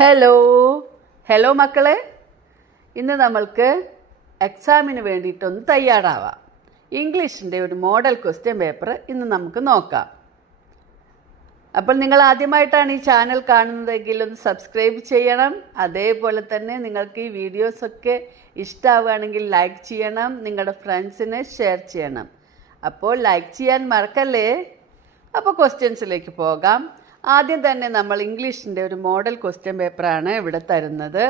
Hello hello മക്കളെ, ഇന്ന് നമ്മൾക്ക് എക്സാമിന് വേണ്ടിയിട്ടൊന്ന് തയ്യാറാവാം. ഇംഗ്ലീഷിൻ്റെ ഒരു മോഡൽ ക്വസ്റ്റ്യൻ പേപ്പർ ഇന്ന് നമുക്ക് നോക്കാം. അപ്പോൾ നിങ്ങൾ ആദ്യമായിട്ടാണ് ഈ ചാനൽ കാണുന്നതെങ്കിൽ ഒന്ന് സബ്സ്ക്രൈബ് ചെയ്യണം. അതേപോലെ തന്നെ നിങ്ങൾക്ക് ഈ വീഡിയോസൊക്കെ ഇഷ്ടമാവുകയാണെങ്കിൽ ലൈക്ക് ചെയ്യണം, നിങ്ങളുടെ ഫ്രണ്ട്സിന് ഷെയർ ചെയ്യണം. അപ്പോൾ ലൈക്ക് ചെയ്യാൻ മറക്കല്ലേ. അപ്പോൾ ക്വസ്റ്റ്യൻസിലേക്ക് പോകാം. ആദ്യം തന്നെ നമ്മൾ ഇംഗ്ലീഷിൻ്റെ ഒരു മോഡൽ ക്വസ്റ്റ്യൻ പേപ്പറാണ് ഇവിടെ തരുന്നത്.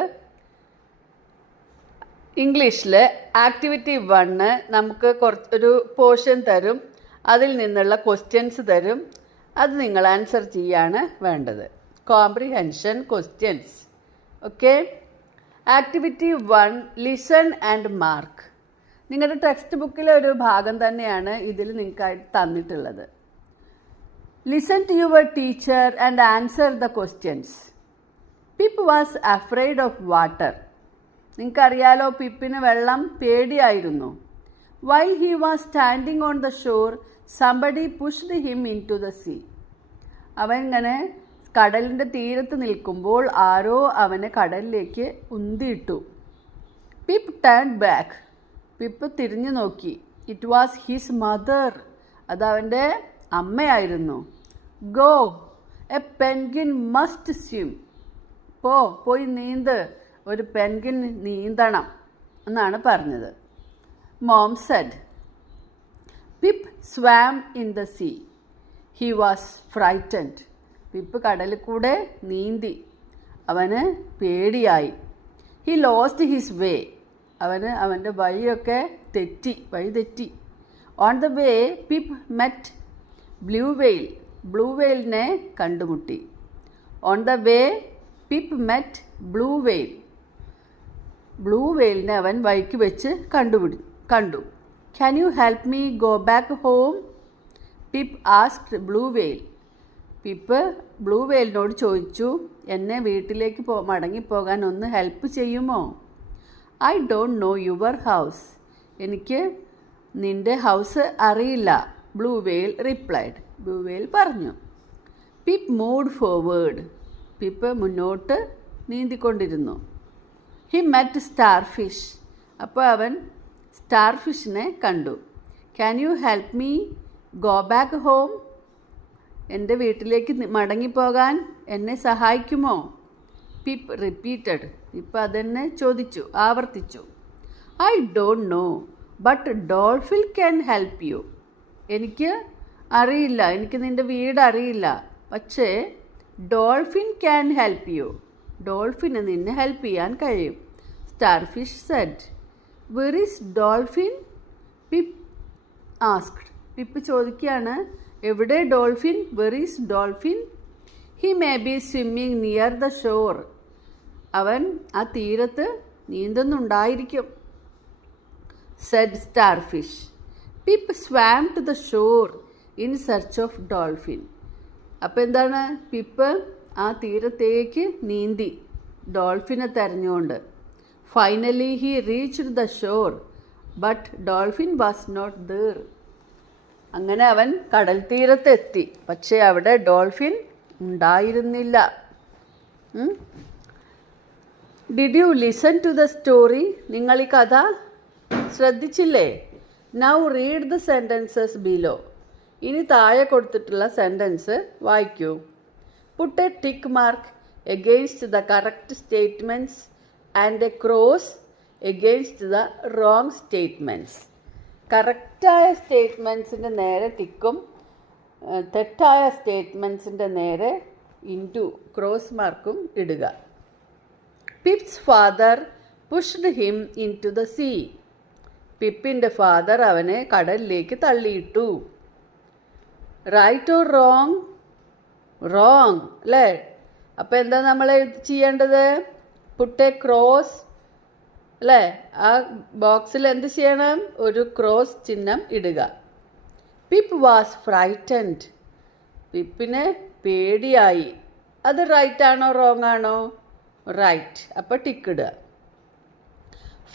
ഇംഗ്ലീഷിൽ ആക്ടിവിറ്റി 1 നമുക്ക് ഒരു പോർഷൻ തരും, അതിൽ നിന്നുള്ള ക്വസ്റ്റ്യൻസ് തരും. അത് നിങ്ങൾ ആൻസർ ചെയ്യാണ് വേണ്ടത്. Comprehension questions. Okay. Activity 1 listen and mark. നിങ്ങളുടെ ടെക്സ്റ്റ് ബുക്കിലെ ഒരു ഭാഗം തന്നെയാണ് ഇതിൽ നിങ്ങൾക്കായിട്ട് തന്നിട്ടുള്ളത്. Listen to your teacher and answer the questions. Pip was afraid of water. നിങ്ങൾക്കറിയാലോ, പിപ്പിന് വെള്ളം പേടിയായിരുന്നു. While he was standing on the shore, somebody pushed him into the sea. അവൻ ഇങ്ങനെ കടലിൻ്റെ തീരത്ത് നിൽക്കുമ്പോൾ ആരോ അവനെ കടലിലേക്ക് ഉന്തിയിട്ടു. Pip turned back. പിപ്പ് തിരിഞ്ഞു നോക്കി. It was his mother. അതവൻ്റെ അമ്മയായിരുന്നു. Go, a penguin must swim. പോയി നീന്ത്, ഒരു പെൻഗിൻ നീന്തണം എന്നാണ് പറഞ്ഞത്. Mom said. Pip swam in the sea. He was frightened. Pip കടലിൽ കൂടെ നീന്തി. അവന് പേടിയായി. He lost his way. അവൻ്റെ വഴി തെറ്റി. On the way Pip met blue whale. Blue വെയിലിനെ കണ്ടുമുട്ടി. On the way Pip met blue whale. Blue വെയിലിനെ അവൻ വഴിക്ക് വെച്ച് കണ്ടു. Can you help me go back home? Pip asked blue whale. Pip blue വെയിലിനോട് ചോദിച്ചു, എന്നെ വീട്ടിലേക്ക് മടങ്ങിപ്പോകാൻ ഒന്ന് ഹെൽപ്പ് ചെയ്യുമോ? I don't know your house. എനിക്ക് നിൻ്റെ ഹൗസ് അറിയില്ല. Blue whale replied. Blue whale പറഞ്ഞു. Pip moved forward. പിപ്പ് മുന്നോട്ട് നീന്തിക്കൊണ്ടിരുന്നു. He met star fish. അപ്പോൾ അവൻ സ്റ്റാർ ഫിഷിനെ കണ്ടു. Can you help me go back home? എൻ്റെ വീട്ടിലേക്ക് മടങ്ങിപ്പോകാൻ എന്നെ സഹായിക്കുമോ? Pip repeated. പിപ്പ് അതെന്നെ ആവർത്തിച്ചു. I don't know but dolphin can help you. എനിക്ക് അറിയില്ല, എനിക്ക് നിൻ്റെ വീട് അറിയില്ല, പക്ഷേ ഡോൾഫിൻ ക്യാൻ ഹെൽപ്പ് യു. ഡോൾഫിന് നിന്നെ ഹെൽപ്പ് ചെയ്യാൻ കഴിയും. Starfish said. Where is dolphin? Pip asked. Pip ചോദിക്കുകയാണ്, എവിടെ dolphin? Where is dolphin? He may be swimming near the shore. അവൻ ആ തീരത്ത് നീന്തുന്നുണ്ടായിരിക്കും. Said starfish. Pip swam to the shore in search of dolphin. അപ്പോൾ എന്താണ്? പിപ്പ് ആ തീരത്തേക്ക് നീന്തി ഡോൾഫിനെ തെരഞ്ഞുകൊണ്ട്. Finally he reached the shore but dolphin was not there. അങ്ങനെ അവൻ കടൽ തീരത്തെത്തി, പക്ഷേ അവിടെ ഡോൾഫിൻ ഉണ്ടായിരുന്നില്ല. Did you listen to the story? നിങ്ങൾ ഈ കഥ ശ്രദ്ധിച്ചില്ലേ? Now read the sentences below. ഇനി താഴെ കൊടുത്തിട്ടുള്ള സെൻറ്റൻസ് വായിക്കൂ. Put a tick mark against the correct statements and a cross against the wrong statements. കറക്റ്റായ സ്റ്റേറ്റ്മെൻറ്റ്സിൻ്റെ നേരെ ടിക്കും, തെറ്റായ സ്റ്റേറ്റ്മെൻറ്റ്സിൻ്റെ നേരെ ഇൻറ്റു ക്രോസ് മാർക്കും ഇടുക. Pip's father pushed him in to the sea. പിപ്പിൻ്റെ ഫാദർ അവനെ കടലിലേക്ക് തള്ളിയിട്ടു. Right or wrong? റോങ് അല്ലേ? അപ്പോൾ എന്താ നമ്മൾ ചെയ്യേണ്ടത്? പുട്ട് എ ക്രോസ് അല്ലേ? ആ ബോക്സിൽ എന്ത് ചെയ്യണം? ഒരു ക്രോസ് ചിഹ്നം ഇടുക. Pip was frightened. പിപ്പിന് പേടിയായി. അത് റൈറ്റ് ആണോ റോങ് ആണോ? റൈറ്റ്. അപ്പോൾ ടിക്കിടുക.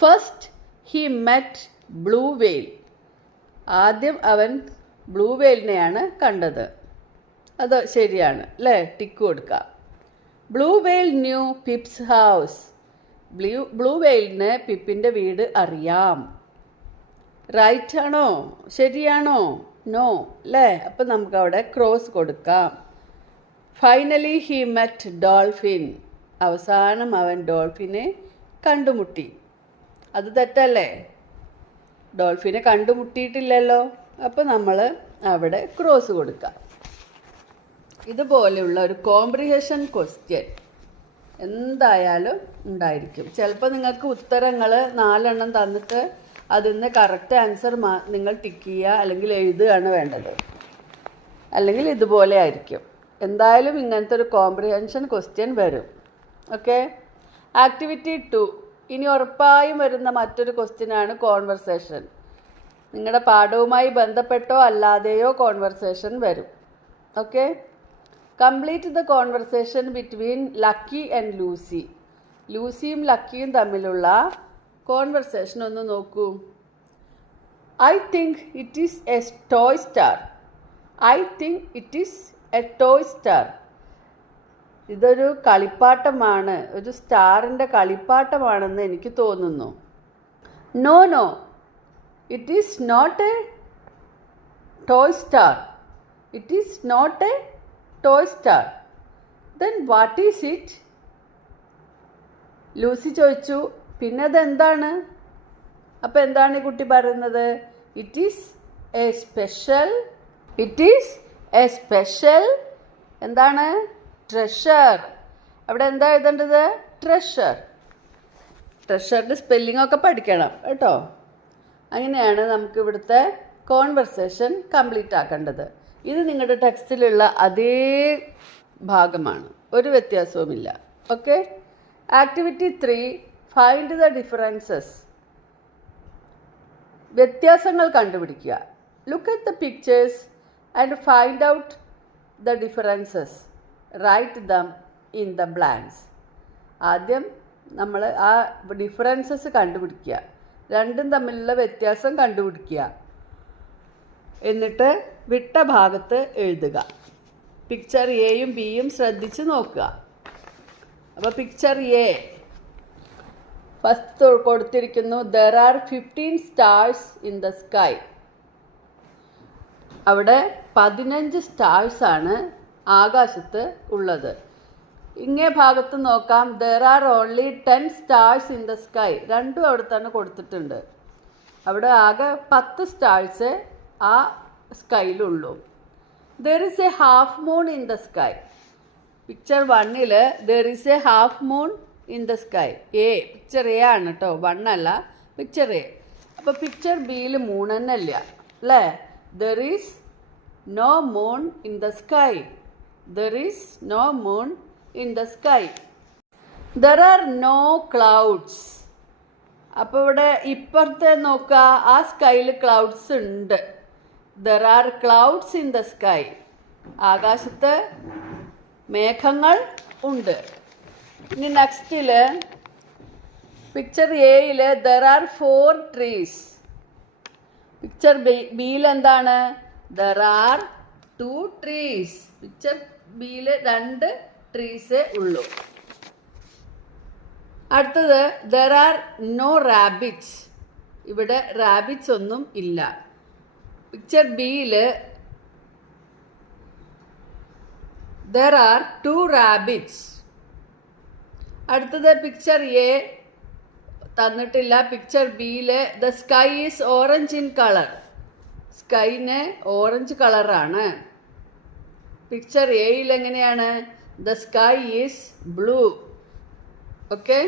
First he met blue whale. ആദ്യം അവൻ ബ്ലൂ വെയിലിനെയാണ് കണ്ടത്. അത് ശരിയാണ് അല്ലേ? ടിക്ക് കൊടുക്കാം. Blue whale new pips house. Blue വെയിലിന് പിപ്പിൻ്റെ വീട് അറിയാം. റൈറ്റ് ആണോ? ശരിയാണോ? നോ അല്ലേ? അപ്പം നമുക്ക് അവിടെ ക്രോസ് കൊടുക്കാം. Finally he met dolphin. അവസാനം അവൻ ഡോൾഫിനെ കണ്ടുമുട്ടി. അത് തെറ്റല്ലേ? ഡോൾഫിനെ കണ്ടുമുട്ടിയിട്ടില്ലല്ലോ. അപ്പോൾ നമ്മൾ അവിടെ ക്രോസ് കൊടുക്കാം. ഇതുപോലെയുള്ള ഒരു കോംപ്രിഹെൻഷൻ ക്വസ്റ്റ്യൻ എന്തായാലും ഉണ്ടായിരിക്കും. ചിലപ്പോൾ നിങ്ങൾക്ക് ഉത്തരങ്ങൾ 4 എണ്ണം തന്നിട്ട് അതിൽ നിന്ന് കറക്റ്റ് ആൻസർ നിങ്ങൾ ടിക്ക് ചെയ്യുക അല്ലെങ്കിൽ എഴുതുകയാണ് വേണ്ടത്. അല്ലെങ്കിൽ ഇതുപോലെ ആയിരിക്കും. എന്തായാലും ഇങ്ങനത്തെ ഒരു കോംപ്രിഹെൻഷൻ ക്വസ്റ്റ്യൻ വരും. ഓക്കെ. ആക്ടിവിറ്റി 2. ഇനി ഉറപ്പായും വരുന്ന മറ്റൊരു ക്വസ്റ്റ്യനാണ് കോൺവെർസേഷൻ. നിങ്ങളുടെ പാഠവുമായി ബന്ധപ്പെട്ടോ അല്ലാതെയോ കോൺവെർസേഷൻ വരും. Okay. Complete the conversation between Lucky and Lucy. ലൂസിയും ലക്കിയും തമ്മിലുള്ള കോൺവെർസേഷൻ ഒന്ന് നോക്കൂ. I think it is a toy star. I think it is a toy star. ഇതൊരു കളിപ്പാട്ടമാണ്, ഒരു സ്റ്റാറിൻ്റെ കളിപ്പാട്ടമാണെന്ന് എനിക്ക് തോന്നുന്നു. No no, it is not a toy star. It is not a toy star. Then what is it? Lucy ചോദിച്ചു. പിന്നെ അതെന്താണ്? അപ്പോൾ എന്താണ് ഈ കുട്ടി പറയുന്നത്? It is a special. It is a special എന്താണ്? ട്രഷർ. അവിടെ എന്താ എഴുതേണ്ടത്? ട്രഷർ. ട്രഷറിൻ്റെ സ്പെല്ലിംഗ് ഒക്കെ പഠിക്കണം കേട്ടോ. അങ്ങനെയാണ് നമുക്ക് ഇവിടുത്തെ കോൺവെർസേഷൻ കംപ്ലീറ്റ് ആക്കേണ്ടത്. ഇത് നിങ്ങളുടെ ടെക്സ്റ്റിലുള്ള അതേ ഭാഗമാണ്, ഒരു വ്യത്യാസവുമില്ല. Okay. Activity 3. Find the differences. വ്യത്യാസങ്ങൾ കണ്ടുപിടിക്കുക. Look at the pictures and find out the differences. Write them in the blanks. ആദ്യം നമ്മൾ ആ ഡിഫറൻസസ് കണ്ടുപിടിക്കുക, രണ്ടും തമ്മിലുള്ള വ്യത്യാസം കണ്ടുപിടിക്കുക. എന്നിട്ട് വിട്ട ഭാഗത്ത് എഴുതുക. പിക്ചർ എയും ബിയും ശ്രദ്ധിച്ച് നോക്കുക. അപ്പോൾ പിക്ചർ എ ഫസ്റ്റ് കൊടുത്തിരിക്കുന്നു. There are 15 stars in the sky. അവിടെ 15 സ്റ്റാർസാണ് ആകാശത്ത് ഉള്ളത്. ഇങ്ങേ ഭാഗത്ത് നോക്കാം. There are only 10 stars in the sky. രണ്ടും അവിടെ തന്നെ കൊടുത്തിട്ടുണ്ട്. അവിടെ ആകെ 10 സ്റ്റാർസ് ആ സ്കൈയിലുള്ളൂ. There is a half moon in the sky. Picture 1 there is a half moon in the sky. A picture A ആണ് കേട്ടോ, 1 അല്ല, പിക്ചർ എ. അപ്പോൾ പിക്ചർ ബിയിൽ മൂൺ തന്നെ ഇല്ല അല്ലേ? There is no moon in the sky. There is no moon in the sky. There are no clouds. അപ്പോൾ ഇവിടെ ഇപ്പുറത്തെ നോക്കുക, ആ സ്കൈയിൽ ക്ലൗഡ്സ് ഉണ്ട്. There are clouds in the sky. ആകാശത്ത് മേഘങ്ങൾ ഉണ്ട്. ഇനി നെക്സ്റ്റിൽ പിക്ചർ എയിൽ ദർ ആർ 4 ട്രീസ്. പിക്ചർ ബിയിൽ എന്താണ്? There are 2 trees. പിക്ചർ ബിയിൽ 2 ട്രീസേ ഉള്ളൂ. അടുത്തത് ദർ ആർ നോ റാബിറ്റ്സ്. ഇവിടെ റാബിറ്റ്സ് ഒന്നും ഇല്ല. പിക്ചർ ബിയിൽ ദർ ആർ 2 റാബിറ്റ്സ്. അടുത്തത് പിക്ചർ എ തന്നിട്ടില്ല. പിക്ചർ ബിയിൽ the sky is orange in colour. സ്കൈന് ഓറഞ്ച് കളറാണ്. പിക്ചർ എയിൽ എങ്ങനെയാണ്? The sky is blue. Okay.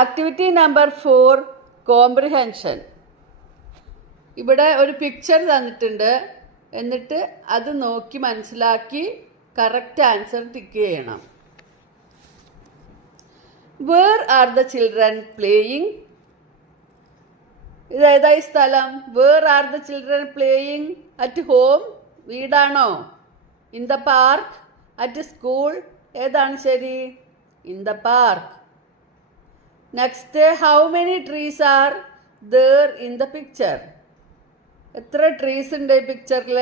Activity number 4 comprehension. ഇവിടെ ഒരു പിക്ചർ തന്നിട്ടുണ്ട്. എന്നിട്ട് അത് നോക്കി മനസ്സിലാക്കി കറക്റ്റ് ആൻസർ ടിക്ക് ചെയ്യണം. Where are the children playing? ഇതേതായി സ്ഥലം? Where are the children playing? At home, വീടാണോ? In the park, at school, ഏതാണ് ശരി? In the park. Next, how many trees are there in the picture? എത്ര trees ഉണ്ട് ഈ പിക്ചറിൽ?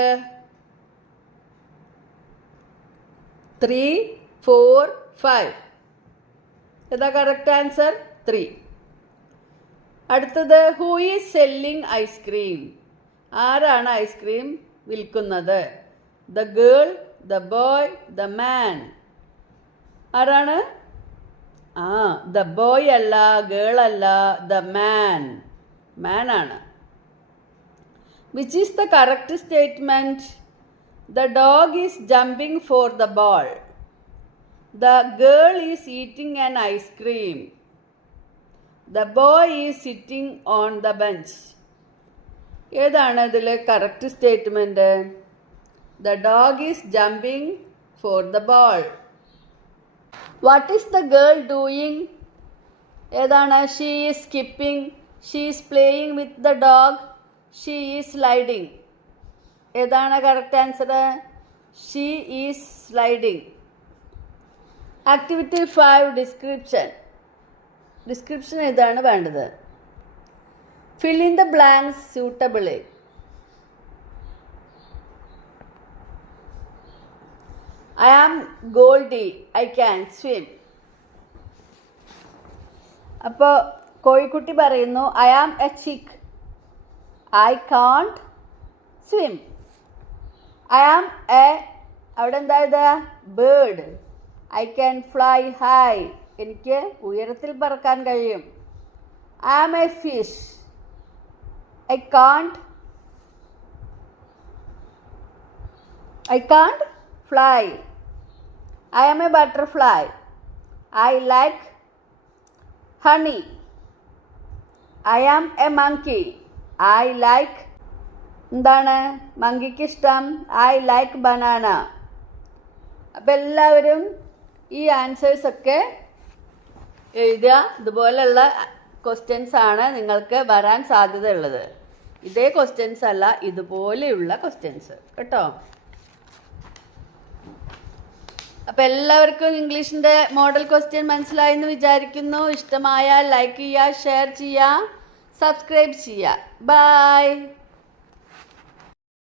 3, 4, 5. ഏതാ കറക്റ്റ് ആൻസർ? 3. അടുത്തത് ഹൂ ഈസ് സെല്ലിംഗ് ഐസ്ക്രീം? ആരാണ് ഐസ്ക്രീം വിൽക്കുന്നത്? The girl, the boy, the man. ആരാണ്? ദ ബോയ് അല്ല, ഗേൾ അല്ല, ദ മാൻ. മാൻ ആണ്. Which is the correct statement? The dog is jumping for the ball. The girl is eating an ice cream. The boy is sitting on the bench. ഏതാണ് ഇതിൽ correct statement? The dog is jumping for the ball. What is the girl doing? ഏതാണ്? She is skipping, she is playing with the dog, she is sliding. ഏതാണ് correct answer? She is sliding. Activity 5 description. Description ഏതാണ് വേണ്ടത്? Fill in the blanks suitably. I am Goldie, I can swim. അപ്പോൾ കോഴിക്കുട്ടി പറയുന്നു I am a chick, I can't swim. I am a, അവിടെ എന്തായത്? Bird. I can fly high, എനിക്ക് ഉയരത്തിൽ പറക്കാൻ കഴിയും. I am a fish, I can't fly. I am a butterfly, I like honey. I am a monkey, I like, എന്താണ് മങ്കിക്ക് ഇഷ്ടം? I like banana. അപ്പം എല്ലാവരും ഈ ആൻസേഴ്സ് ഒക്കെ എഴുതുക. ഇതുപോലെയുള്ള ക്വസ്റ്റ്യൻസ് ആണ് നിങ്ങൾക്ക് വരാൻ സാധ്യതയുള്ളത്. ഇതേ ക്വസ്റ്റ്യൻസ് അല്ല, ഇതുപോലെയുള്ള ക്വസ്റ്റ്യൻസ് കേട്ടോ. അപ്പം എല്ലാവർക്കും ഇംഗ്ലീഷിൻ്റെ മോഡൽ ക്വസ്റ്റ്യൻ മനസ്സിലായി എന്ന് വിചാരിക്കുന്നു. ഇഷ്ടമായാൽ ലൈക്ക് ചെയ്യുക, ഷെയർ ചെയ്യുക, സബ്സ്ക്രൈബ് ചെയ്യുക. ബൈ.